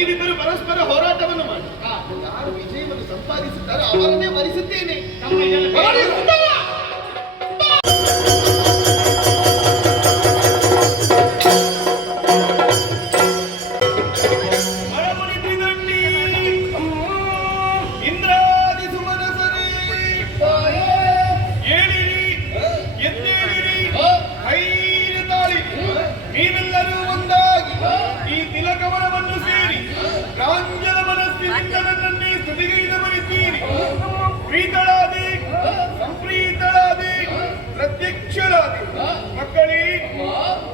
ನೀವಿಬ್ಬರು ಪರಸ್ಪರ ಹೋರಾಟವನ್ನು ಮಾಡಿ ಯಾರು ವಿಜಯವನ್ನು ಸಂಪಾದಿಸುತ್ತಾರೋ ಅವರನ್ನೇ ವರಿಸುತ್ತೇನೆ. ಮಕ್ಕಳೇ,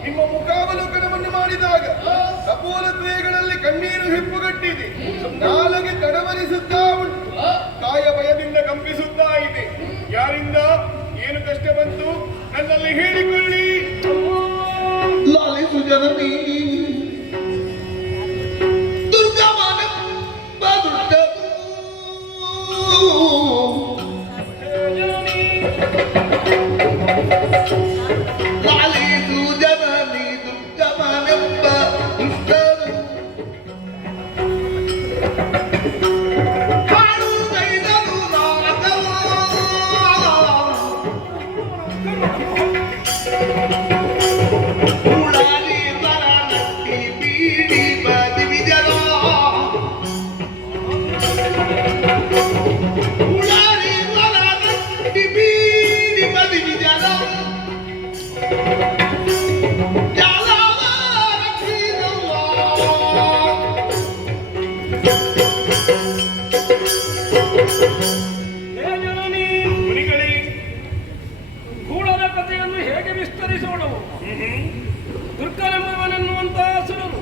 ನಿಮ್ಮ ಮುಖಾವಲೋಕನವನ್ನು ಮಾಡಿದಾಗ ಸಪೋಲತ್ವೆಗಳಲ್ಲಿ ಕಣ್ಣೀರು ಹಿಪ್ಪುಗಟ್ಟಿದೆ, ನಾಲಗೆ ತಡವರಿಸುತ್ತಾ ಉಂಟು, ಕಾಯ ಭಯದಿಂದ ಕಂಪಿಸುತ್ತಾ ಇದೆ. ಯಾರಿಂದ ಏನು ಕಷ್ಟ ಬಂತು ನನ್ನಲ್ಲಿ ಹೇಳಿಕೊಳ್ಳಿ. ಲಾಲಿಸು ಜನನಿ ಗೂಢದ ಕಥೆಯನ್ನು ಹೇಗೆ ವಿಸ್ತರಿಸೋಣವು? ದುರ್ಗನೆಂಬವನೆನ್ನುವಂತಹ ಅಸುರನು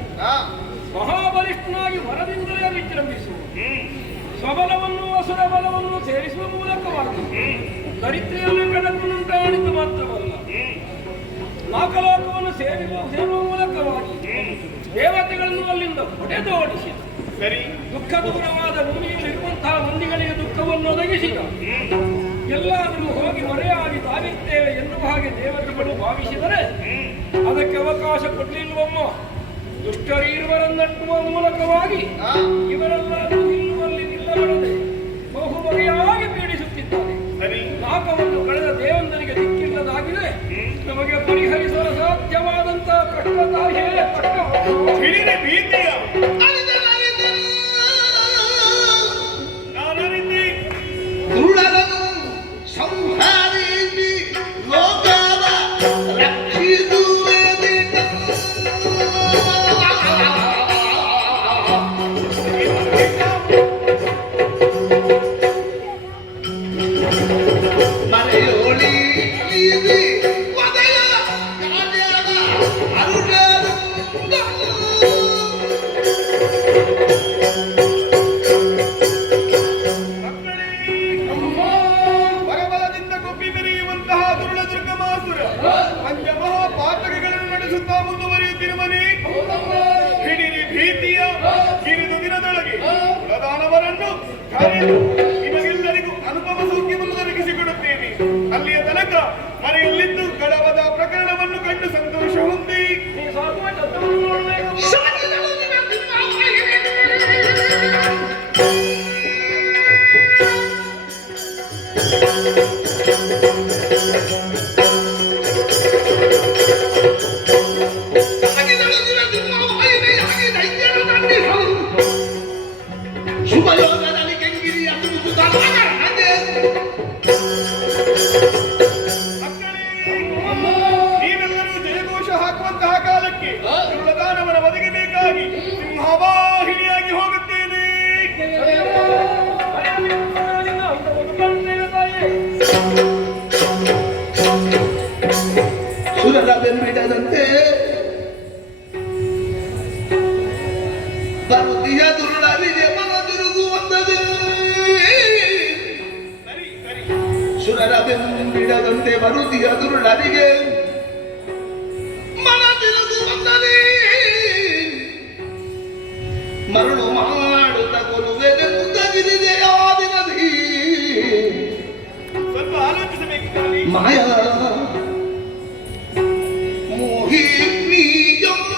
ಮಹಾಬಲಿಷ್ಠನಾಗಿ ವರದಿಂದಲೇ ವಿಜೃಂಭಿಸುವ, ಸ್ವಬಲವನ್ನು ಅಸುರ ಬಲವನ್ನು ಸೇರಿಸುವ ಮೂಲಕವಾಗಿ ದರಿದ್ರಿಯನ್ನು ಬೆಳಕುನುಂಟಾಣಿತು ಮಾತ್ರವಲ್ಲ, ನಾಲ್ಕಲೋಕವನ್ನು ಸೇರುವ ಮೂಲಕವಾಗಿ ದೇವತೆಗಳನ್ನು ಅಲ್ಲಿಂದ ಹೊಡೆದೋಡಿಸಿ ದುಃಖ ದೂರವಾದ ಭೂಮಿಯಲ್ಲಿರುವಂತಹ ಮಂದಿಗಳಿಗೆ ದುಃಖವನ್ನು ಒದಗಿಸಿದ. ಎಲ್ಲಾದರೂ ಹೋಗಿ ಮರೆಯಾಗಿ ತಾವಿರ್ತೇವೆ ಎನ್ನುವ ಹಾಗೆ ದೇವತೆಗಳು ಭಾವಿಸಿದರೆ ಅದಕ್ಕೆ ಅವಕಾಶ ಕೊಡಲಿಲ್ವಮ್ಮ. ದುಷ್ಟರೀರ್ವರನ್ನಟ್ಟುವ ಮೂಲಕವಾಗಿ ಇವರೆಲ್ಲರೂ ನಿಲ್ಲುವಲ್ಲಿ ನಿಲ್ಲಬಾರದೆ ಬಹು ಬಗೆಯಾಗಿ ಪೀಡಿಸುತ್ತಿದ್ದಾರೆ. ನಾಕವನ್ನು ಕಳೆದ ದೇವಂದನಿಗೆ ದಿಕ್ಕಿಲ್ಲದಾಗಿದೆ. ನಮಗೆ ಪರಿಹರಿಸಲು ಸಾಧ್ಯವಾದಂತಹ ಕಷ್ಟದಾಯೇ ಭೀತಿಯ ನಿಮಗೆಲ್ಲರಿಗೂ ಅನುಭವ ಸೌಖ್ಯವನ್ನು ಒದಗಿಸಿಕೊಡುತ್ತೇನೆ. ಅಲ್ಲಿಯ ತನಕ ಮನೆಯಲ್ಲಿದ್ದು ಕಳವದ ಪ್ರಕರಣವನ್ನು ಕಂಡು ಸಂತೋಷ ಹೊಂದಿ ನೀವೆಲ್ಲರೂ ಜಯಘೋಷ ಹಾಕುವಂತಹ ಕಾಲಕ್ಕೆ ಸುಳ್ಳದಾನವನ ಒದಗಬೇಕಾಗಿ ಸಿಂಹವಾಹಿನಿಯಾಗಿ ಹೋಗುತ್ತೇನೆ. ಸುರರ ಬೆಂಬಿಡದಂತೆ ಬರುದಿಯ ದುರುಳರಿಗೆ ಮನ ತಿರುಗುವಂತದು. ಸುರರ ಬೆಂಬಿಡದಂತೆ ಬರುದಿಯ ದುರುಳರಿಗೆ ಮನ ತಿರುಗುವಂತದೇ. ಮರಳು ಮಾಡುತ್ತ ಕೊಲುವೆದೆ ಮುದ್ದಗಿರಿದೆ ಆ ದಿನದಿ. ಸ್ವಲ್ಪ ಆಲೋಚಿಸಬೇಕು. ಮಾಯ ಮೋಹಿನಿಯಾದಳು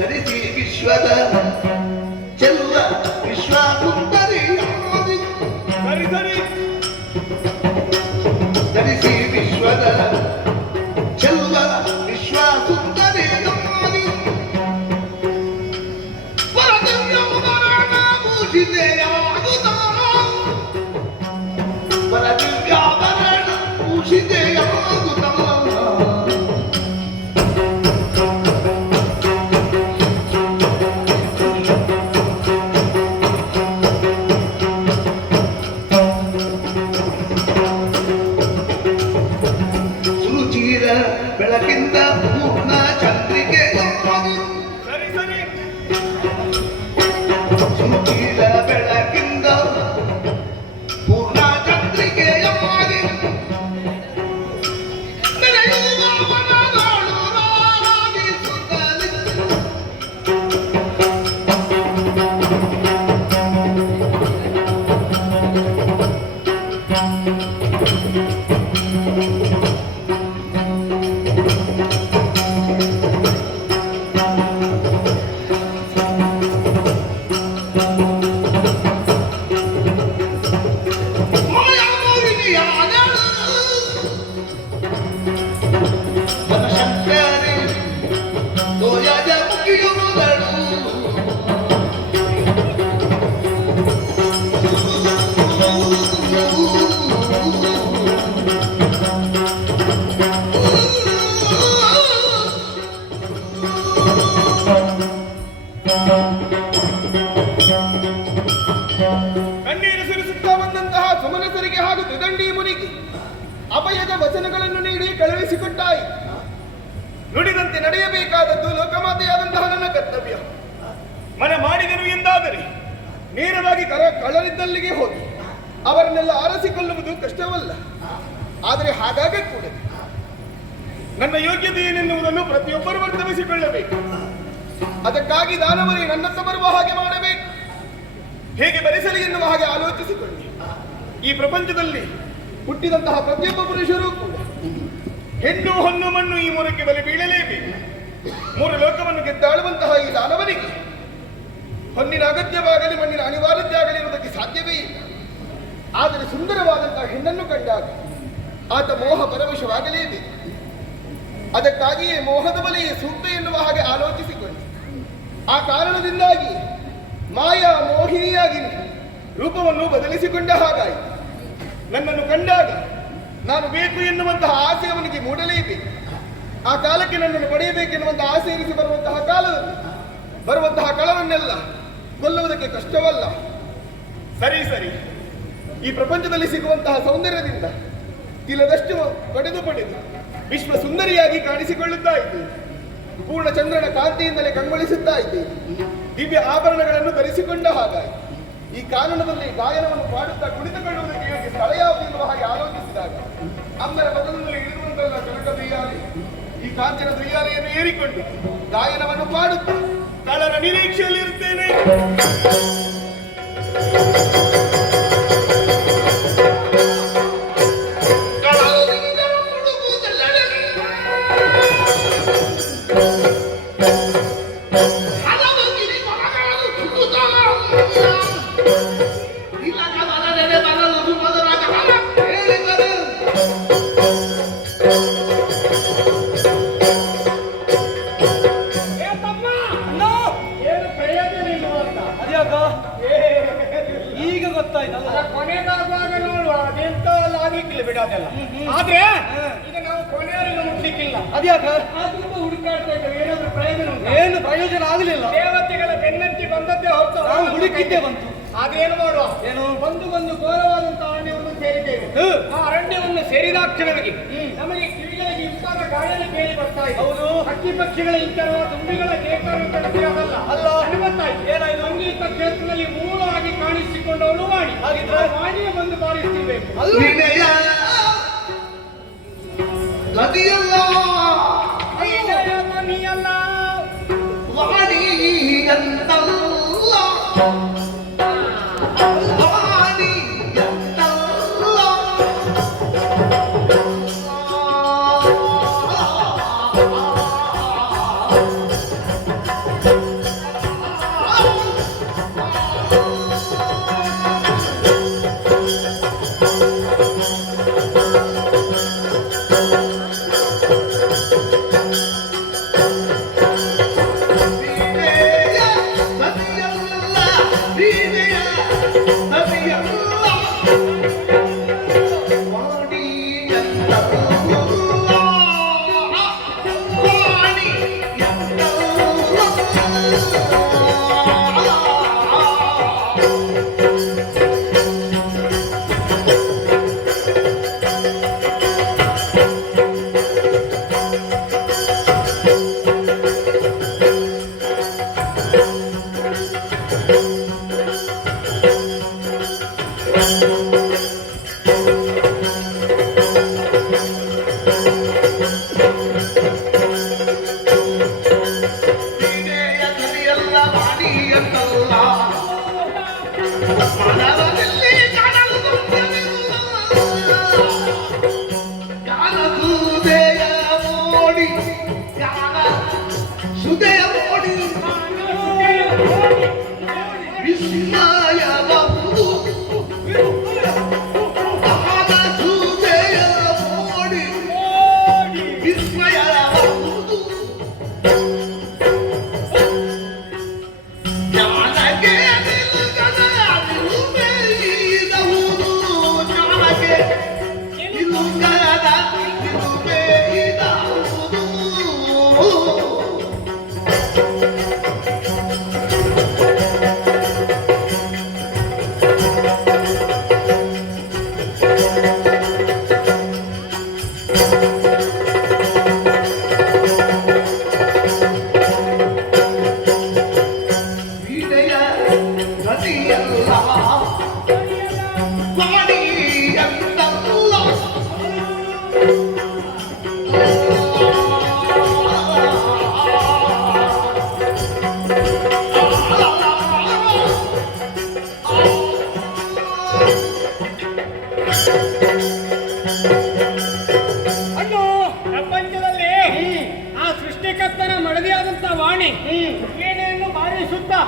ಧರಿಸಿ ವಿಶ್ವದ ಚೆಲುವ ವಿಶ್ವ ಸುಂದರಿಯಾದಿ ಸರಿ ಸರಿ ಧರಿಸಿ ವಿಶ್ವದ ಚೆಲುವ ವಿಶ್ವ ಸುಂದರಿಯಾದಿ ಪರದಿವ್ಯಾಭರಣ ಭೂಷಿತೆಯಾಗುತ್ತಾ ಪರದಿವ್ಯಾಭರಣ ಭೂಷಿತೆಯಾಗುತ್ತಾ ಸುರುಚಿರ ಬೆಳಕಿಂದ ಪೂರ್ಣ ಚಂದ್ರಿಕೆ ಸರಿ ಸರಿ ಸುರುಚಿರ ಬೆಳಕಿಂದ ಪೂರ್ಣ ಚಂದ್ರಿಕೆಯಾಗಿ ಬೆಳೆಯುವ ಮನಗಳು ರಾರಾಜಿಸುತ್ತಲೇ ಮಾಯಾಮೋಹಿನಿಯಾದಳು ಮನಶಂಕರಿ ತೋಯಜ ಮುಗಿಯುವುದಳು ಕಣ್ಣೀರು ಸುರಿಸುತ್ತಾ ಬಂದಂತಹ ಸುಮನಸರಿಗೆ ಹಾಗೂ ತ್ರಿದಂಡಿ ಮುನಿಗೆ ಅಭಯದ ವಚನಗಳನ್ನು ನೀಡಿ ಕಳುಹಿಸಿಕೊಟ್ಟಾಯಿ. ನುಡಿದಂತೆ ನಡೆಯಬೇಕಾದದ್ದು ಲೋಕಮಾತೆಯಾದಂತಹ ನನ್ನ ಕರ್ತವ್ಯ. ಮನ ಮಾಡಿದನು ಎಂದಾದರೆ ನೇರವಾಗಿ ಕಳರಿದ್ದಲ್ಲಿಗೆ ಹೋಗಿ ಅವರನ್ನೆಲ್ಲ ಆರಿಸಿಕೊಳ್ಳುವುದು ಕಷ್ಟವಲ್ಲ. ಆದರೆ ಹಾಗಾಗಕೂಡದು. ನನ್ನ ಯೋಗ್ಯತೆ ಏನೆನ್ನುವುದನ್ನು ಪ್ರತಿಯೊಬ್ಬರು ಅರ್ಥವಿಸಿಕೊಳ್ಳಬೇಕು. ಅದಕ್ಕಾಗಿ ದಾನವರೇ ನನ್ನತ್ತ ಬರುವ ಹಾಗೆ ಮಾಡಬೇಕು. ಹೇಗೆ ಬರೆಸಲಿ ಎನ್ನುವ ಹಾಗೆ ಆಲೋಚಿಸಿಕೊಳ್ಳಿ. ಈ ಪ್ರಪಂಚದಲ್ಲಿ ಹುಟ್ಟಿದಂತಹ ಪ್ರತಿಯೊಬ್ಬ ಪುರುಷರೂ ಕೂಡ ಹೆಣ್ಣು ಹೊನ್ನು ಮಣ್ಣು ಈ ಮೂರಕ್ಕೆ ಬಲಿ ಬೀಳಲೇಬೇಕು. ಮೂರು ಲೋಕವನ್ನು ಗೆದ್ದಾಳುವಂತಹ ಈ ದಾನವನಿಗೆ ಹೊನ್ನಿನ ಅಗತ್ಯವಾಗಲಿ ಮಣ್ಣಿನ ಅನಿವಾರ್ಯತೆ ಆಗಲಿ ಇರುವುದಕ್ಕೆ ಸಾಧ್ಯವೇ ಇಲ್ಲ. ಆದರೆ ಸುಂದರವಾದಂತಹ ಹೆಣ್ಣನ್ನು ಕಂಡಾಗ ಆತ ಮೋಹ ಪರವಶವಾಗಲೇಬೇಕು. ಅದಕ್ಕಾಗಿಯೇ ಮೋಹದ ಬಲೆಯೇ ಸೂಕ್ತ ಎನ್ನುವ ಹಾಗೆ ಆಲೋಚಿಸಿಕೊಳ್ಳಿ. ಆ ಕಾರಣದಿಂದಾಗಿ ಮಾಯಾ ಮೋಹಿನಿಯಾಗಿ ರೂಪವನ್ನು ಬದಲಿಸಿಕೊಂಡ ಹಾಗಾಯಿತು. ನನ್ನನ್ನು ಕಂಡಾಗ ನಾನು ಬೇಕು ಎನ್ನುವಂತಹ ಆಸೆ ಅವನಿಗೆ ಮೂಡಲೇಬೇಕು. ಆ ಕಾಲಕ್ಕೆ ನನ್ನನ್ನು ಪಡೆಯಬೇಕೆನ್ನುವಂತಹ ಆಸೆ ಇರಿಸಿ ಬರುವಂತಹ ಕಾಲದಲ್ಲಿ ಬರುವಂತಹ ಕಳವನ್ನೆಲ್ಲ ಕೊಲ್ಲುವುದಕ್ಕೆ ಕಷ್ಟವಲ್ಲ. ಸರಿ ಸರಿ, ಈ ಪ್ರಪಂಚದಲ್ಲಿ ಸಿಗುವಂತಹ ಸೌಂದರ್ಯದಿಂದ ತಿಲದಷ್ಟು ಪಡೆದು ವಿಶ್ವ ಸುಂದರಿಯಾಗಿ ಕಾಣಿಸಿಕೊಳ್ಳುತ್ತಾ ಇದ್ದೇನೆ. ಪೂರ್ಣ ಚಂದ್ರನ ಕಾಂತಿಯಿಂದಲೇ ಕಂಗೊಳಿಸುತ್ತಾ ಇದ್ದೇನೆ. ದಿವ್ಯ ಆಭರಣಗಳನ್ನು ಧರಿಸಿಕೊಂಡ ಹಾಗಾಯಿತು. ಈ ಕಾರಣದಲ್ಲಿ ಗಾಯನವನ್ನು ಪಾಡುತ್ತಾ ಕುಳಿತುಕೊಳ್ಳುವುದಕ್ಕೆ ಯೋಗ್ಯ ಸ್ಥಳ ಯಾವುದು ಎನ್ನುವ ಹಾಗೆ ಆಲೋಚಿಸಿದಾಗ ಅಮ್ಮರ ಬದಲಿನಲ್ಲಿ ಇಳಿದುಕೊಂಡಲ್ಲ ಕನಕ ದುಯ್ಯಾಲೆ. ಈ ಕಾಂಚನ ದುಯ್ಯಾಲೆಯನ್ನು ಏರಿಕೊಂಡು ಗಾಯನವನ್ನು ಪಾಡುತ್ತಾ ಕಳರ ನಿರೀಕ್ಷೆಯಲ್ಲಿರುತ್ತೇನೆ. ಈಗ ಗೊತ್ತಾಯ್ತಲ್ಲ, ಕೊನೆಗಾಗುವಾಗ ನೋಡುವ ಅದೆಂತ ಆಗ್ಲಿಕ್ಕಿಲ್ಲ ಬಿಡೋದೆಲ್ಲ. ಆದ್ರೆ ಈಗ ನಾವು ಕೊನೆಯವರೆಗೂ ಮುಟ್ಲಿಕ್ಕಿಲ್ಲ. ಅದ್ಯಾಕ ಆದ್ರಿಂದ ಹುಡುಕಾಡ್ತಾ ಇದ್ದೇವೆ. ಏನಾದ್ರೂ ಪ್ರಯೋಜನ ಉಂಟಾ? ಏನು ಪ್ರಯೋಜನ ಆಗಲಿಲ್ಲ. ದೇವತೆಗಳ ಬೆನ್ನತ್ತಿ ಬಂದದ್ದೇ ಹೊರತು ನಾವು ಹುಡುಕಿದ್ದೇ ಬಂತು. ಆದ್ರೇನು ಮಾಡುವ, ಏನು ಒಂದು ಘೋರವಾದಂತಹ ಅರಣ್ಯವನ್ನು ಸೇರಿದ್ದೇವೆ. ಆ ಅರಣ್ಯವನ್ನು ಸೇರಿದಾಕ್ಷಣವಿಗೆ ನಮಗೆ ಕಿವಿಗಳಿಗೆ ಇಂಪಾದ ಗಾಳಿಯಲ್ಲಿ ಕೇಳಿ ಬರ್ತಾ ಇದೆ. ಹೌದು, ಹಕ್ಕಿ ಪಕ್ಷಿಗಳ ಇಂಕರುವ ತುಂಬಿಗಳ ಕೇಕರು ಕಳಿಸಿರೋದಲ್ಲ ಅಲ್ಲ. ಗೊತ್ತಾಯ್ತು ಏನಾಯ್ತು? ಸಂಗೀತ ಕ್ಷೇತ್ರದಲ್ಲಿ ಮೂಲವಾಗಿ ಕಾಣಿಸಿಕೊಂಡವಳು ಮಾಡಿ ಹಾಗಿದ್ರೆ ವಾಣಿಯ ಬಂದು ಬಾರಿಸ್ತಿರ್ಬೇಕು. ವಿನಯ ನದಿಯಲ್ಲ ನೀಯಲ್ಲ ವಾಣಿಯಂತಲ್ಲ ಜ್ಞಾನ ಸುದಯ ಮೋಡಿ ವಿಸ್ಮಯಬಹುದು ಜ್ಞಾನ ಸುದಯ ಮೋಡಿ ವಿಸ್ಮಯಬಹುದು ಜ್ಞಾನಕ್ಕೆ ನಿಲುಗದ ನಿಲುಮೆಯಿದಹುದು ಜ್ಞಾನಕ್ಕೆ ನಿಲುಗದ ನಿಲುಮೆಯಿದಹುದು ವೀಣೆಯ ಗತಿಯಲ್ಲ ವಾಣಿಯಂತಲ್ಲ ಅಣ್ಣೋ ಪ್ರಪಂಚದಲ್ಲಿ ಆ ಸೃಷ್ಟಿಕರ್ತನ ಮಡದಿಯಾದಂತ ವಾಣಿ ವೀಣೆಯನ್ನು ಬಾರಿಸುತ್ತಾ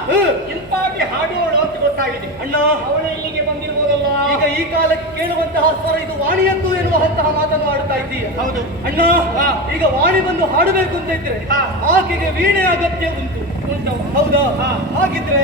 ಇಂಪಾಗಿ ಹಾಡುವಳು ಅಂತ ಗೊತ್ತಾಗಿದೆ. ಅಣ್ಣ ಅವಳು ಇಲ್ಲಿಗೆ ಬಂದಿರ್ಬೋದಲ್ಲ. ಈಗ ಈ ಕಾಲಕ್ಕೆ ಕೇಳುವಂತಹ ಸ್ವರ ಇದು ವಾಣಿಯದ್ದು ಎನ್ನುವಂತಹ ಮಾತನ್ನು ಆಡ್ತಾ ಇದ್ದೀಯ. ಹೌದು ಅಣ್ಣ ಈಗ ವಾಣಿ ಬಂದು ಹಾಡಬೇಕು ಅಂತ ಇದ್ರೆ ಆಕೆಗೆ ವೀಣೆಯ ಅಗತ್ಯ ಉಂಟು. ಹೌದಾ? ಹಾಗಿದ್ರೆ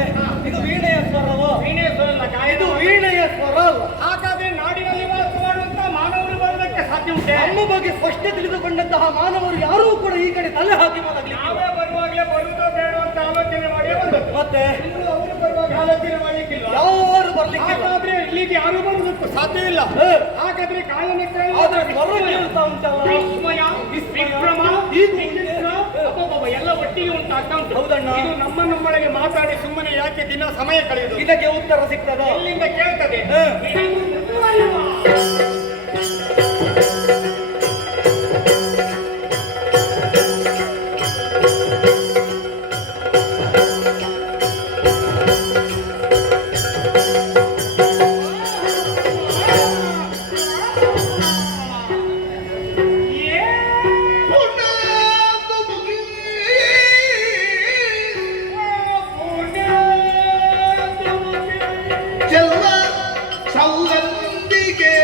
ಇದು ವೀಣೆಯ ಸ್ವರವ? ವೀಣೆ ಸ್ವರಲ್ಲ, ಇದು ವೀಣೆಯ ಸ್ವರ ಅಲ್ಲ. ಹಾಗಾದ್ರೆ ನಾಡಿನಲ್ಲಿ ವಾಸ ಮಾಡುವಂತ ಮಾನವರು ಬರೋದಕ್ಕೆ ಸಾಧ್ಯ ಉಂಟೆ? ನಮ್ಮ ಬಗ್ಗೆ ಸ್ಪಷ್ಟ ತಿಳಿದುಕೊಂಡಂತಹ ಮಾನವರು ಯಾರೂ ಕೂಡ ಈ ಕಡೆ ತಲೆ ಹಾಕಿ ಮಲಗಲಿ. ನಾವೇ ಬರುವಾಗಲೇ ಬರುವುದೋ ಬೇಡ ಅಂತ ಆಲೋಚನೆ ಮಾಡಿ ಬಂದದ್ದು. ಮತ್ತೆ ಇನ್ನು ಅವರು ಬರುವಾಗ ಆಲೋಚನೆ ಮಾಡ್ಲಿಕ್ಕಿಲ್ಲ. ಯಾರು ಬರ್ಲಿಕ್ಕೆ ಹಾಗಾದ್ರೆ ಇಲ್ಲಿಗೆ ಯಾರು ಬರುವುದಕ್ಕೂ ಸಾಧ್ಯವಿಲ್ಲ. ಹಾಗಾದ್ರೆ ಕಾಲಕ್ಕೆ ಆದ್ರೆ ಸ್ವರ ಕೇಳ್ತಾ ಉಂಟಲ್ಲ. ವಿಸ್ಮಯ, ವಿಭ್ರಮ, ವಿಚಿತ್ರ, ಅಬ್ಬಬ್ಬಬ್ಬ ಎಲ್ಲ ಒಟ್ಟಿಗೆ ಉಂಟಾಗ್ತಾ ಉಂಟು. ಹೌದಣ್ಣ. ಇದು ನಮ್ಮೊಳಗೆ ಮಾತಾಡಿ ಸುಮ್ಮನೆ ಯಾಕೆ ದಿನ ಸಮಯ ಕಳೆಯುವುದು? ಇದಕ್ಕೆ ಉತ್ತರ ಸಿಗ್ತದ? ಎಲ್ಲಿಂದ ಕೇಳ್ತದೆ? ಚೆಲ್ಲ ಸೌಗಂಧಿಗೆ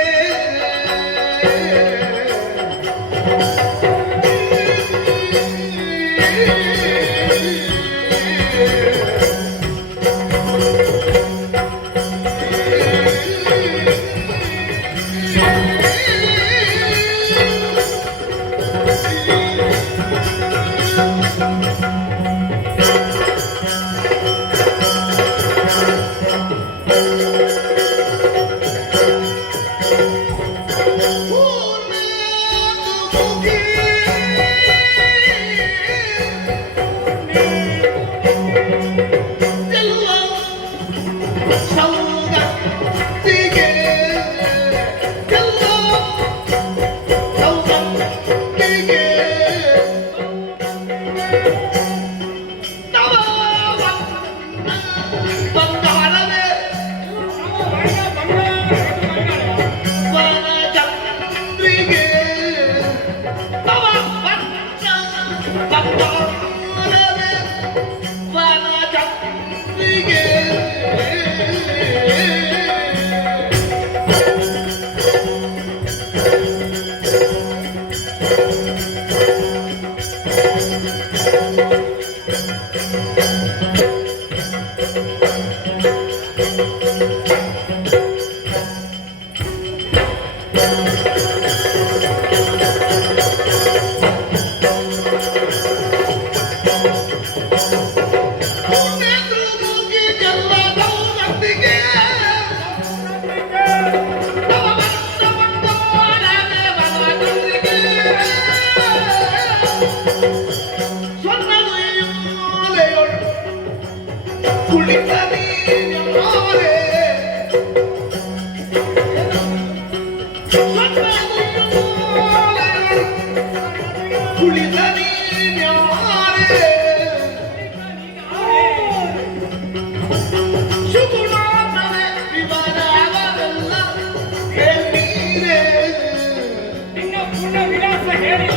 ನಿನ್ನ ಪೂರ್ಣ ವಿಳಾಸ ಹೇಳಿ.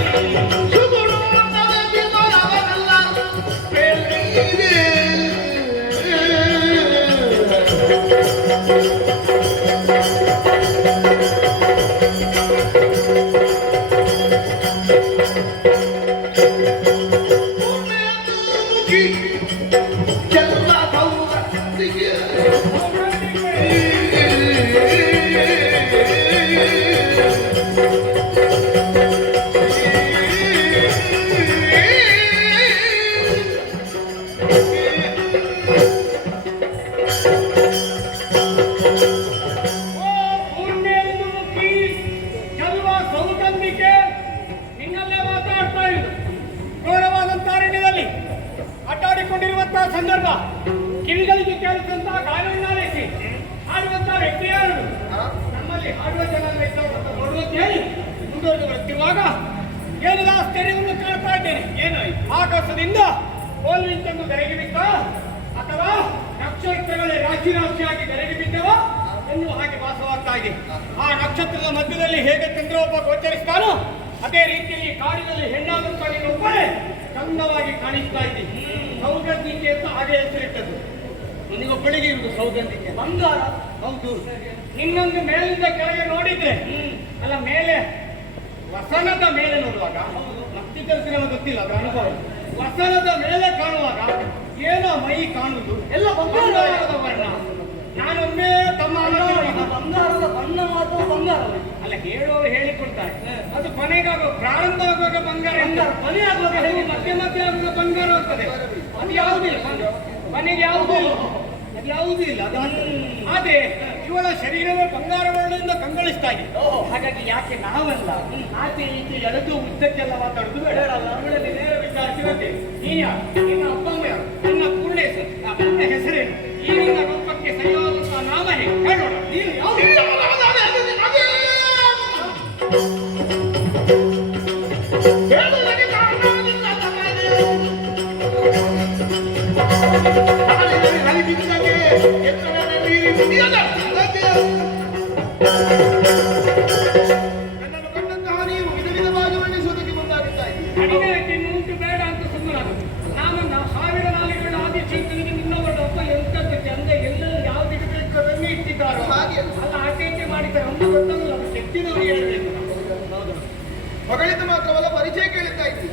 ಮುಖಿ ಚೆಲ್ಲ ಸೌರತ್ತಿಗೆ ಅಡ್ಡಾಡಿಕೊಂಡಿರುವಂತಹ ಸಂದರ್ಭ ಕಿವಿಗಳಿಗೆ ಕೇಳಿದಂತಹ ಗಾಯವನ್ನಾಲಿಸಿ ಹಾಡುವಂತಹ ವ್ಯಕ್ತಿ ಯಾರು? ನಮ್ಮಲ್ಲಿ ಹಾಡುವ ಜನ ನೋಡುವ ಕೇಳಿ ಮುಂದುವರೆದು ಬರುತ್ತಿರುವಾಗ ಏನದ ಆಶ್ಚರ್ಯವನ್ನು ಕಾಣ್ತಾ ಇದ್ದೇನೆ. ಏನಾಯ್ತು? ಆಕಾಶದಿಂದ ಕೋಲ್ವಿಂಚನ್ನು ಬೆರಗಿ ಬಿದ್ದ ಅಥವಾ ನಕ್ಷತ್ರಗಳೇ ರಾಶಿ ರಾಶಿಯಾಗಿ ಬೆರಗಿ ಬಿದ್ದವ ಎನ್ನುವ ಹಾಗೆ ಭಾಸವಾಗ್ತಾ ಇದೆ. ಆ ನಕ್ಷತ್ರದ ಮಧ್ಯದಲ್ಲಿ ಹೇಗೆ ಚಂದ್ರೊಬ್ಬ ಗೋಚರಿಸ್ತಾನೋ ಅದೇ ರೀತಿಯಲ್ಲಿ ಕಾಡಿನಲ್ಲಿ ಹೆಣ್ಣಾದಂತ ನೀನೊಬ್ಬಳೇ ಚಂದವಾಗಿ ಕಾಣಿಸ್ತಾ ಇದ್ದೆ. ಸೌಗಂಧಿಕೆ ಅಂತ ಹಾಗೆ ಹೆಸರಿಟ್ಟದ್ದು. ನನಗೊಬ್ಬಳಿಗೆ ಇರುವುದು ಸೌಗಂಧಿಕೆ. ಬಂಗಾರ. ಹೌದು. ಇನ್ನೊಂದು ಮೇಲಿಂದ ಕೆಳಗೆ ನೋಡಿದ್ರೆ ಅಲ್ಲ ಮೇಲೆ ವಸನದ ಮೇಲೆ ನೋಡುವಾಗ ಮತ್ತಿದ್ದರೆ ನಮಗೆ ಗೊತ್ತಿಲ್ಲ ಅದರ ಅನುಭವ. ವಸನದ ಮೇಲೆ ಕಾಣುವಾಗ ಏನೋ ಮೈ ಕಾಣುವುದು ಎಲ್ಲ ಬಂಗಾರದ ವರ್ಣ. ನಾನೊಮ್ಮೆ ತಮ್ಮ ಬಂಗಾರದ ಬಣ್ಣ ಮಾತ್ರ ಬಂಗಾರ ಅಲ್ಲ ಹೇಳೋರು ಹೇಳಿಕೊಡ್ತಾರೆ. ಅದು ಕೊನೆಗಾಗ ಪ್ರಾರಂಭ ಆಗುವಾಗ ಬಂಗಾರ ಕೊನೆ ಆಗುವಾಗ ಮಧ್ಯೆ ಮಧ್ಯೆ ಆಗುವಾಗ ಬಂಗಾರ ಆಗ್ತದೆ. ಅದು ಯಾವುದಿಲ್ಲ ಕೊನೆಗೆ ಯಾವುದೂ ಇಲ್ಲ. ಅದು ಯಾವುದೂ ಇಲ್ಲ. ಅದು ಆದ್ರೆ ಇವಳ ಶರೀರವೇ ಬಂಗಾರ ವರ್ಣದಿಂದ ಕಂಗೊಳಿಸ್ತಾ ಇದೆ. ಹಾಗಾಗಿ ಯಾಕೆ ನಾವಲ್ಲ ಆಚೆ ಈಚೆ ಎಳೆದು ಉದ್ದಕ್ಕೆಲ್ಲ ಮಾತಾಡುದು ಬೇಡ. ಅವಳಲ್ಲಿ ನೇರ ವಿಚಾರಿಸಿರುತ್ತೆ. ನೀ ಯಾರು? ನಿನ್ನ ಅಪ್ಪ ಅಮ್ಮ ಯಾರು? ನಿನ್ನ ಪೂರ್ಣ ಹೆಸರೇನು? ಈ ನಿನ್ನ ರೂಪಕ್ಕೆ ಸರಿಯಾದಂತಹ ನಾಮ ಹೇಗೆ ಹೇಳೋಣ. ನೀನು ಯಾವುದು? ನನ್ನನ್ನು ಕಂಡಂತಹ ನೀವು ವಿಧ ವಿಧವಾಗಿ ವರ್ಣಿಸುವುದಕ್ಕೆ ಮುಂದಾಗುತ್ತಾ ಇದ್ದೀರಿ. ಕಡಿಮೆ ಉಂಟು ಬೇಡ ಅಂತ ಸುಮ್ಮನಾಗದು. ನಾನನ್ನ 1000 ನಾಲಿಗೆಗಳ ಆದಿಶಂಕರಿಗೆ ನಿನ್ನವರ ಒಬ್ಬ ಎಂತದ್ದು ಚಂದ ಎಲ್ಲರೂ ಯಾವುದಿಗೆ ಬೇಕಾದನ್ನೇ ಇಟ್ಟಿದ್ದಾರೋ ಹಾಗೆ ಅಲ್ಲ ಆಚೆ ಮಾಡಿದ್ದಾರೆ. ಒಂದು ಗೊತ್ತಲ್ಲ ಅದು ಶಕ್ತಿನವರು ಹೇಳಬೇಕು. ಹೊಗಳಿದ್ದು ಮಾತ್ರವಲ್ಲ ಪರಿಚಯ ಕೇಳುತ್ತಾ ಇದ್ದೀರಿ.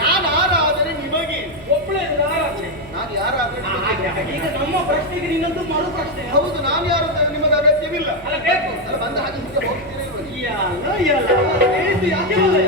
ನಾನು ಯಾರಾದರೆ ನಿಮಗೆ ಒಬ್ಬಳೇ ಆಚೆ ನಾನು ಯಾರಾದರೆ ನಿಮಗೆ? ಈಗ ನಮ್ಮ ಪ್ರಶ್ನೆಗೆ ನಿನ್ನದು ಮರು ಪ್ರಶ್ನೆ. ಹೌದು, ನಾನು ಯಾರು ಅಂತ ನಿಮಗೆ ಅಗತ್ಯವಿಲ್ಲ. ಅಲ್ಲ ಬೇಕು ಅಲ್ಲ ಬಂದ ಹಾಗೆ ಹಿಂದೆ ಹೋಗ್ತೀರಿ ಯಾಕೆ ಬರಲ್ಲ?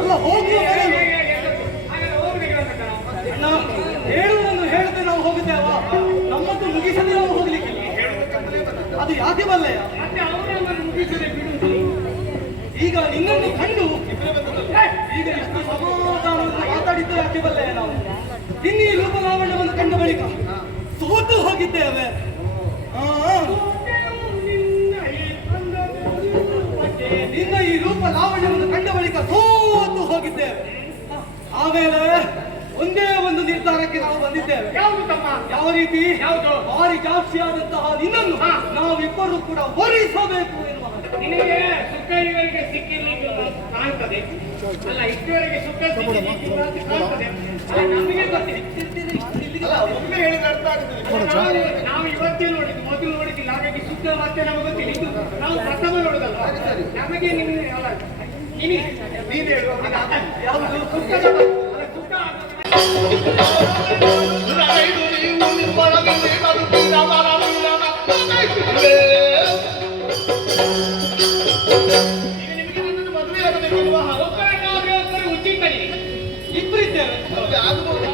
ಅಲ್ಲ ಹೋಗಿ ಹೇಳುವುದನ್ನು ಹೇಳದೆ ನಾವು ಹೋಗಿದ್ದೇವ. ನಮ್ಮದು ಮುಗಿಸದೆ ನಾವು ಹೋಗ್ಲಿಕ್ಕಿಲ್ಲ. ಅದು ಯಾಕೆ ಬಲ್ಲಯ್ಯ? ಮತ್ತೆ ಅವರನ್ನು ಮುಗಿಸದೆ ಬಿಡುವುದು. ಈಗ ನಿನ್ನನ್ನು ಕಂಡು ಈಗ ಇಷ್ಟು ಸಮಾಧಾನವನ್ನು ಮಾತಾಡಿದ್ದು ಯಾಕೆ ಬಲ್ಲಯ್ಯ? ನಾವು ನಿನ್ನ ಈ ರೂಪಲಾವಣ್ಯವನ್ನು ಕಂಡ ಬಳಿಕ ಸೋತು ಹೋಗಿದ್ದೇವೆ. ನಿನ್ನ ಈ ರೂಪ ಲಾವಣ್ಯವನ್ನು ಕಂಡ ಬಳಿಕ ಸೋತು ಹೋಗಿದ್ದೇವೆ. ಆಮೇಲೆ ಒಂದೇ ಒಂದು ನಿರ್ಧಾರಕ್ಕೆ ನಾವು ಬಂದಿದ್ದೇವೆ. ಯಾವುದು ತಮ್ಮ? ಯಾವ ರೀತಿ? ಯಾವುದು? ಭಾರಿ ಜಾಸ್ತಿಯಾದಂತಹ ನಿನ್ನನ್ನು ನಾವಿಬ್ಬರು ಕೂಡ ವರಿಸಬೇಕು ಎನ್ನುವ ಹಾಗೆ. ನಿನಗೆ ಸುಖರಿಗೆ ಸಿಕ್ಕಿರಲಿಕ್ಕೆ ಕಾಣ್ತದೆ. ಅಲ್ಲ ಇಷ್ಟವರೆಗೆ ಸುಖ ಸ್ಥಿತಿ ಅಂತ ಕಾಣ್ತದೆ. ಅಲ್ಲ ನಮಗೆ ಗೊತ್ತಿಲ್ಲ. ಅಲ್ಲ ಒಮ್ಮೆ ಹೇಳಿದ್ರೆ ಅರ್ಥ ಆಗುದಿಲ್ಲ. ನಾವು ಇವತ್ತೇ ನೋಡಿದ್ದು, ಮೊದಲು ನೋಡಿದ್ದಿಲ್ಲ. ಹಾಗಾಗಿ ಶುದ್ಧ ಮತ್ತೆ ನಮಗೆ ಗೊತ್ತಿಲ್ಲ. ಇದು ನಾವು ಪ್ರಥಮ ನೋಡುದಲ್ಲ. ನಮಗೆ ನಿಮಗೆ ಅಲ್ಲ ನೀನು ಹೇಳುವ ಯಾವುದು ಸುಖದ ಅಲ್ಲ ಸುಖ ಮದುವೆ ಆಗಬೇಕಲ್ವಾ? ಒಬ್ಬರನ್ನಾದ್ರೆ ಒಬ್ಬರು ಉಚ್ಚಿಂತಲಿ ಇಬ್ಬರಿದ್ದೇವೆ. ಆಗ್ಬೋದು.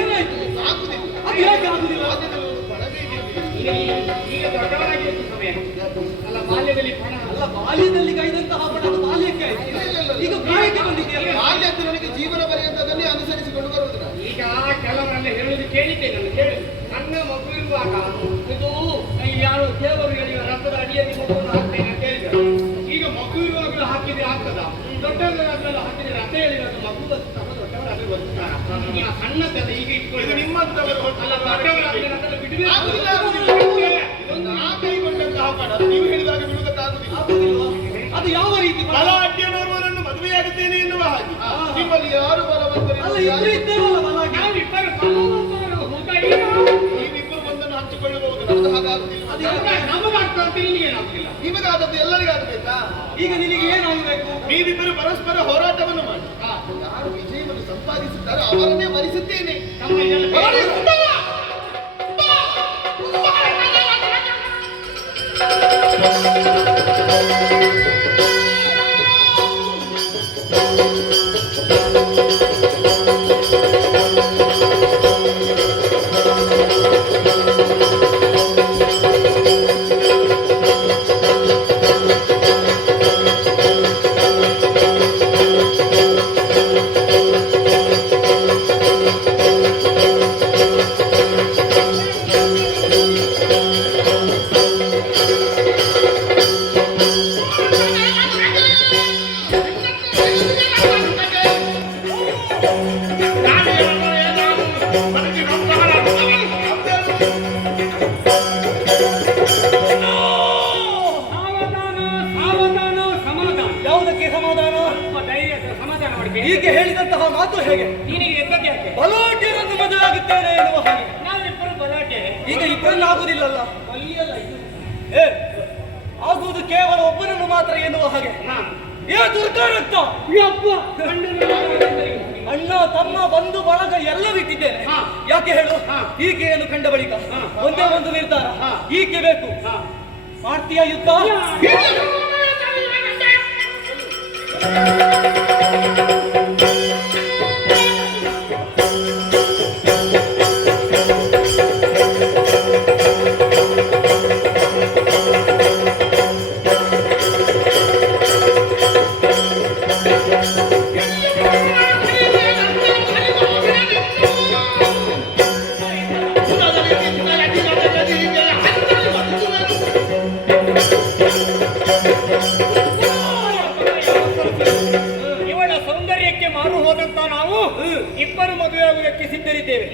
ಏನಾಯ್ತು? ಅದು ಯಾಕೆ ಆಗುದಿಲ್ಲ? ಈಗ ದೊಡ್ಡವರಾಗಿತ್ತು ಸಮಯ ಅಲ್ಲ. ಬಾಲ್ಯದಲ್ಲಿ ಪಣ ಅಲ್ಲ, ಬಾಲ್ಯದಲ್ಲಿ ಕೈದಂತಹ ಪಣ ಅದು ಬಾಲ್ಯಕ್ಕೆ ಆಯ್ತು. ಈಗ ಪ್ರಾಯಕ್ಕೆ ಬಂದಿದೆಯಲ್ಲ. ಬಾಲ್ಯದ್ದು ನನಗೆ ಜೀವನ ಪರ್ಯಂತದಲ್ಲಿ ಅನುಸರಿಸಿಕೊಂಡು ಬರುವುದಿಲ್ಲ. ಈಗ ಕೆಲವರೆಲ್ಲ ಹೇಳುವುದು ಕೇಳಿದ್ದೇನೆ. ನಾನು ಕೇಳಿದೆ, ನನ್ನ ಮಗು ಇರುವಾಗ ಇದು ಯಾರು ದೇವರು ಹೇಳಿದ ರಥದ ಅಡಿಯಲ್ಲಿ ಮಗುವನ್ನು ಹಾಕ್ತೇನೆ ಅಂತ ಹೇಳಿದರು. ಈಗ ಮಗು ಇರುವಾಗಲೂ ಹಾಕಿದ್ರೆ ಆಗ್ತದ? ದೊಡ್ಡವರಾದ್ಮೇಲೆ ಹಾಕಿದ್ರೆ ರಥ ಹೇಳಿರೋದು ಮಗು ಬದುಕ್ತಾರ, ದೊಡ್ಡವರಾದ್ರೂ ಬದುಕ್ತಾರ. ಈಗ ಸಣ್ಣದಲ್ಲ ಈಗ ಇಟ್ಕೊಳ್ಳಿ. ಇದು ನಿಮ್ಮಂತವರು ಅಲ್ಲ ದೊಡ್ಡವರಾದ್ಮೇಲೆ ಅದನ್ನು ಬಿಡಬೇಕು. ಆಗುದಿಲ್ಲ, ಆಗುದಿಲ್ಲ. ಇದೊಂದು ನಾ ಕೈಗೊಂಡಂತಹ ಪಣ. ನೀವು ಹೇಳಿದಾಗ ಬಿಡುವುದಕ್ಕಾಗುದಿಲ್ಲ. ಆಗುದಿಲ್ವಾ? ಅದು ಯಾವ ರೀತಿ ಪಣ? ಬಲಾಢ್ಯನೋರ್ವರನ್ನು ಮದುವೆಯಾಗುತ್ತೇನೆ ಎನ್ನುವ ಹಾಗೆ ನಿಮ್ಮಲ್ಲಿ ಯಾರು ಅಲ್ಲ, ಬಲವಂತರಿಲ್ಲ. ಇಬ್ಬರು ಇದ್ದೇವಲ್ಲ ಬಲಾಢ್ಯ. ನಾವಿಬ್ಬರು ಬಲವಂತರು. ನೀವಿಬ್ಬರು ಒಂದನ್ನು ಹಂಚಿಕೊಳ್ಳಬಹುದು. ನಮ್ದು ಹಾಗಾಗುದಿಲ್ಲ. ಅದು ಯಾಕೆ? ನಮಗಾಗ್ತದೆ ಅಂತ ನಿಮಗೇನಾಗುದಿಲ್ಲ. ನಿಮಗಾದದ್ದು ಎಲ್ಲರಿಗಾಗಬೇಕಾ? ಈಗ ನಿನಗೆ ಏನಾಗಬೇಕು? ನೀವಿಬ್ಬರು ಪರಸ್ಪರ ಹೋರಾಟವನ್ನು ಮಾಡಿ ಯಾರು ವಿಜಯವನ್ನು ಸಂಪಾದಿಸುತ್ತಾರೋ ಅವರನ್ನೇ ವರಿಸುತ್ತೇನೆ. ನಮ್ಮ ಇದೆಲ್ಲ ಹೀಗೆ ಹೇಳಿದಂತಹ ಮಾತು ಹೇಗೆ? ನಿನಗೆ ಎದ್ದದ್ದು ಯಾಕೆ? ಬಲಾಢ್ಯರನ್ನು ಮದುವೆ ಆಗುತ್ತೇನೆ ಎನ್ನುವ ಹಾಗೆ. ನಾವಿಬ್ಬರು ಬಲಾಟೆ. ಈಗ ಇಬ್ಬರನ್ನು ಆಗುದಿಲ್ಲಲ್ಲ. ಬಲಿಯಲ್ಲ ಇದು. ಏ, ಆಗುವುದು ಕೇವಲ ಒಬ್ಬನನ್ನು ಮಾತ್ರ ಎನ್ನುವ ಹಾಗೆ. ಏ ದುರ್ಗಾರಕ್ತ, ಯಪ್ಪ, ಅಣ್ಣ ತಮ್ಮ ಬಂಧು ಬಳಗ ಎಲ್ಲ ಬಿಟ್ಟಿದ್ದೇನೆ. ಯಾಕೆ ಹೇಳು? ಈಕೆಯನ್ನು ಕಂಡ ಬಳಿಕ ಒಂದೇ ಒಂದು ನಿರ್ಧಾರ, ಈಕೆ ಬೇಕು. ಮಾಡ್ತೀಯ ಯುದ್ಧ? ಇವಳ ಸೌಂದರ್ಯಕ್ಕೆ ಮಾರು ಹೋದಂತ ನಾವು ಇಬ್ಬರು ಮದುವೆ ಆಗುವುದಕ್ಕೆ ಸಿದ್ಧರಿದ್ದೇವೆ.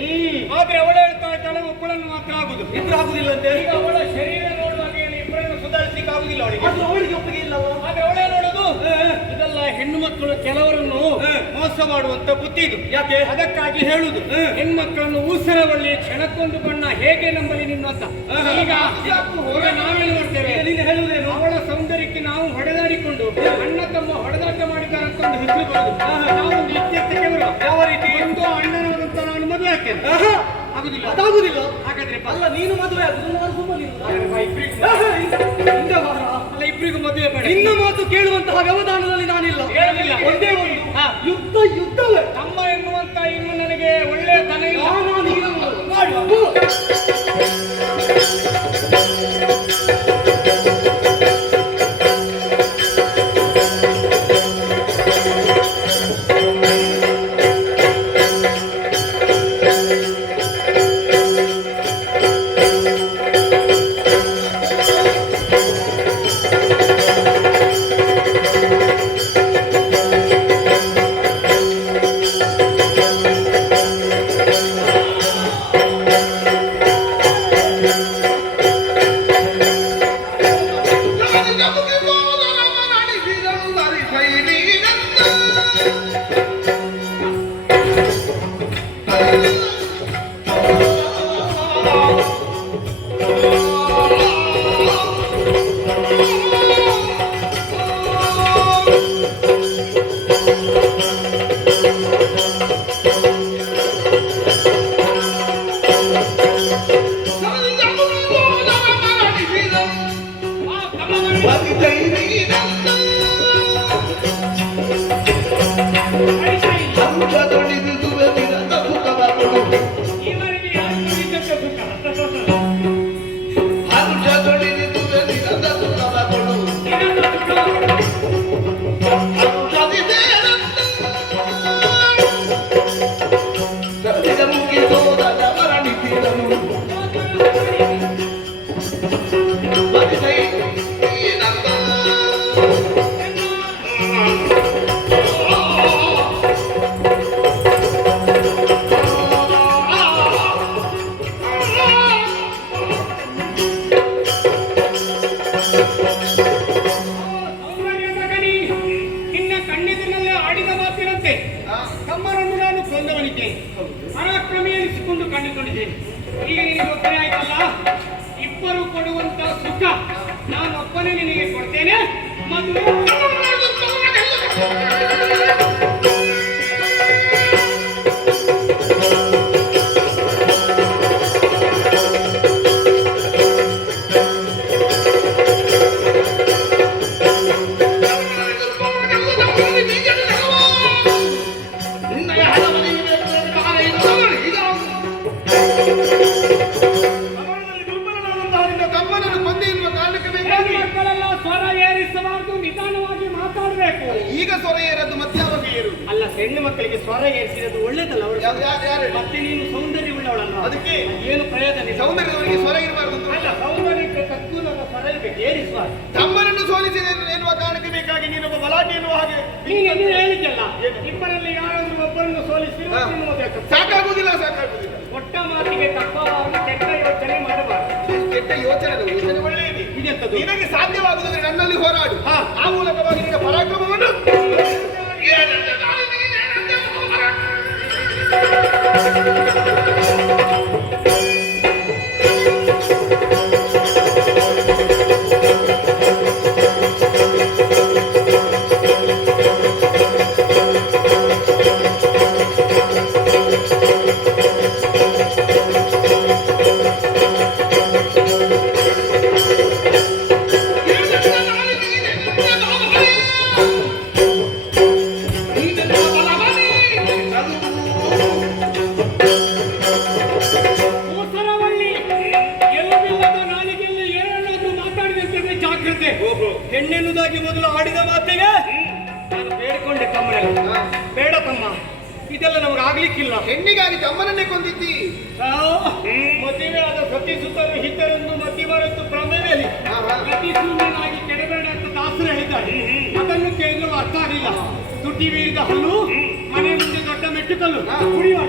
ಆದ್ರೆ ಅವಳು ಹೇಳ್ತಾ ಇದ್ದಾಳೆ ಒಬ್ಬಳನ್ನು ಮಾತ್ರ ಆಗುದು. ಇಬ್ಬರು ಆಗುದಿಲ್ಲಂತೆ. ಈಗ ಅವಳ ಶರೀರ ನೋಡುವಾಗ ಇಬ್ಬರನ್ನು ಸುಧಾರಿಸಲಿಕ್ಕೆ ಆಗುದಿಲ್ಲ ಅವಳಿಗೆ. ಅದು ಅವಳಿಗೆ ಒಪ್ಪಿಗೆ ಇಲ್ಲವ. ಆದ್ರೆ ಅವಳೇ ನೋಡುದು ಇದೆಲ್ಲ ಹೆಣ್ಣು ಮಕ್ಕಳು ಕೆಲವರನ್ನು ಮೋಸ ಮಾಡುವಂತ ಬುದ್ಧಿ ಇದು. ಯಾಕೆ? ಅದಕ್ಕಾಗಿ ಹೇಳುದು ಹೆಣ್ಮಕ್ಕಳನ್ನು ಊಸರವಳ್ಳಿ ಕ್ಷಣಕ್ಕೊಂದು ಬಣ್ಣ ಹೇಗೆ ನಂಬಲಿ ನಿಮ್ಮ ಅಂತ. ಈಗ ನಾವೇನು ಮಾಡ್ತೇವೆ? ನೀನು ಹೇಳುವುದೇನು? ಅವಳ ಸೌಂದರ್ಯಕ್ಕೆ ನಾವು ಹೊಡೆದಾಡಿಕೊಂಡು ಅಣ್ಣ ತಮ್ಮ ಹೊಡೆದಾಟ ಮಾಡಿದ್ದಾರಂತ ಒಂದು ಹೆಸರು ಬರುದು. ನಾವು ಒಂದು ಇತ್ಯರ್ಥಕ್ಕೆ ಬರುವ. ಯಾವ ರೀತಿ? ಒಂದು ಅಣ್ಣನವರಂತ ನಾನು ಮದುವೆ ಹಾಕ್ತೇನೆ. ಆಗುದಿಲ್ಲ. ಅದಾಗುದಿಲ್ಲ. ಹಾಗಾದ್ರೆ ಅಲ್ಲ, ನೀನು ಮದುವೆ ಆಗುದು, ನಾನು ಸುಮ್ಮನೆ ಅಲ್ಲ ಇಬ್ಬರಿಗೂ ಮದುವೆ ಬೇಡ. ನಿನ್ನ ಮಾತು ಕೇಳುವಂತಹ ವ್ಯವಧಾನದಲ್ಲಿ ನಾನಿಲ್ಲ. ಹೇಳುದಿಲ್ಲ. ಒಂದೇ ಒಂದು ಯುದ್ಧವೇ. ತಮ್ಮ ಎನ್ನುವಂತ ಇನ್ನು ನನಗೆ ಒಳ್ಳೆಯ ತನ ಇಲ್ಲ. ತಮ್ಮನನ್ನು ನಾನು ಕೊಂದವನಿದ್ದೇನೆ, ಪರಾಕ್ರಮಿ ಎನಿಸಿಕೊಂಡು ಕಂಡುಕೊಂಡಿದ್ದೇನೆ. ಈಗ ನಿನಗೆ ಒಪ್ಪನೆ ಆಯ್ತಲ್ಲ, ಇಬ್ಬರು ಕೊಡುವಂತ ಸುಖ ನಾನೊಬ್ಬನೇ ನಿನಗೆ ಕೊಡ್ತೇನೆ. ಮದುವೆ ತಮ್ಮನನ್ನು ಕೊಂದೆ ಎನ್ನುವ ಕಾರಣಕ್ಕೆ ಬೇಕಾಗಿ ಮಕ್ಕಳೆಲ್ಲ ಸ್ವರ ಏರಿಸಬಾರದು, ನಿಧಾನವಾಗಿ ಮಾತಾಡಬೇಕು. ಈಗ ಸ್ವರ ಏರದ್ದು ಮಧ್ಯಾವಾಗ ಏರುವುದು. ಅಲ್ಲ, ಹೆಣ್ಣು ಮಕ್ಕಳಿಗೆ ಸ್ವರ ಏರಿಸಿರೋದು ಒಳ್ಳೇದಲ್ಲ. ಅವಳು ಮತ್ತೆ ನೀನು ಸೌಂದರ್ಯ ಉಳ್ಳವಳಲ್ಲ, ಅದಕ್ಕೆ ಏನು ಪ್ರಯೋಜನ? ಸೌಂದರ್ಯದವರಿಗೆ ಸ್ವರ ಇರಬಾರದು ಅಂತ. ಅಲ್ಲ, ಸೌಂದರ್ಯಕ್ಕೆ ತಕ್ಕುಲದ ಸ್ವರ ಇರಬೇಕು, ಏರಿಸುವಾಗ. ತಮ್ಮನನ್ನು ಸೋಲಿಸಿದೆ ಎನ್ನುವ ಕಾರಣಕ್ಕೆ ಬೇಕಾಗಿ ನೀನೊಬ್ಬ ಬಲಾಟಿ ಎನ್ನುವ ಹಾಗೆ ನೀನು ಹೇಳಿದ್ದಲ್ಲ, ಇಬ್ಬರಲ್ಲಿ ಯಾರಾದ್ರೂ ಒಬ್ಬರನ್ನು ಸೋಲಿಸಿ ಸಾಕಾಗುವುದಿಲ್ಲ. ಒಟ್ಟ ಮಾತಿಗೆ ತಪ್ಪವಾದ ಕೆಟ್ಟ ಯೋಚನೆ ಮಾಡಬಾರದು. ಕೆಟ್ಟ ಯೋಚನೆ ಒಳ್ಳೆಯದು. ಇದೆಂತದ್ದು? ನಿನಗೆ ಸಾಧ್ಯವಾಗುವುದಾದ್ರೆ ನನ್ನಲ್ಲಿ ಹೋರಾಡು. ಆ ಮೂಲಕವಾಗಿ ನಿನ್ನ ಪರಾಕ್ರಮವನ್ನು ಹೆಣ್ಣೆನ್ನುವುದಾಗಿ ಮೊದಲು ಆಡಿದ ಮಾತಿಗೆ ನಾನು ಬೇಡಿಕೊಂಡೆ ತಮ್ಮನೆಲ್ಲ. ಬೇಡ ತಮ್ಮ, ಇದೆಲ್ಲ ನಮಗೆ ಆಗ್ಲಿಕ್ಕಿಲ್ಲ. ಹೆಣ್ಣಿಗಾಗಿ ತಮ್ಮನನ್ನೇ ಕೊಂದಿದ್ದಿ. ಮದುವೆ ಆದ ಸತಿಸುತ್ತರು ಹಿತರೆಂದು ಮಧ್ಯಮರೆಂದು ಭ್ರಮೆಯಲ್ಲಿ ಪ್ರತಿಸೂನ್ಯನಾಗಿ ಕೆಡಬೇಡ ಅಂತ ದಾಸರು ಹೇಳಿದ್ದಾರೆ. ಅದನ್ನು ಕೇಳಲು ಅರ್ಥ ಆಗಿಲ್ಲ. ತುಟಿ ಬೀರಿದ ಹಲ್ಲು, ಮನೆ ಮುಂದೆ ದೊಡ್ಡ ಮೆಟ್ಟುಕಲ್ಲು, ಕುಡಿಯುವ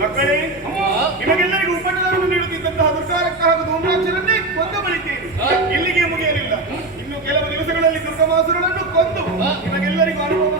ಮಕ್ಕಳೇ, ನಿಮಗೆಲ್ಲರಿಗೂ ಉಪಚಾರವನ್ನು ನೀಡುತ್ತಿದ್ದಂತಹ ದುರ್ಗಾರಕ್ಕ ಹಾಗೂ ಧೂಮ್ರಾಕ್ಷರನ್ನೇ ಕೊಂದ ಬಳಿದ್ದೇನೆ. ಇಲ್ಲಿಗೆ ಮುಗಿಯಲಿಲ್ಲ. ಇನ್ನು ಕೆಲವು ದಿವಸಗಳಲ್ಲಿ ದುರ್ಗಮಾಸುರನನ್ನು ಕೊಂದು ನಿಮಗೆಲ್ಲರಿಗೂ ಅನುಭವ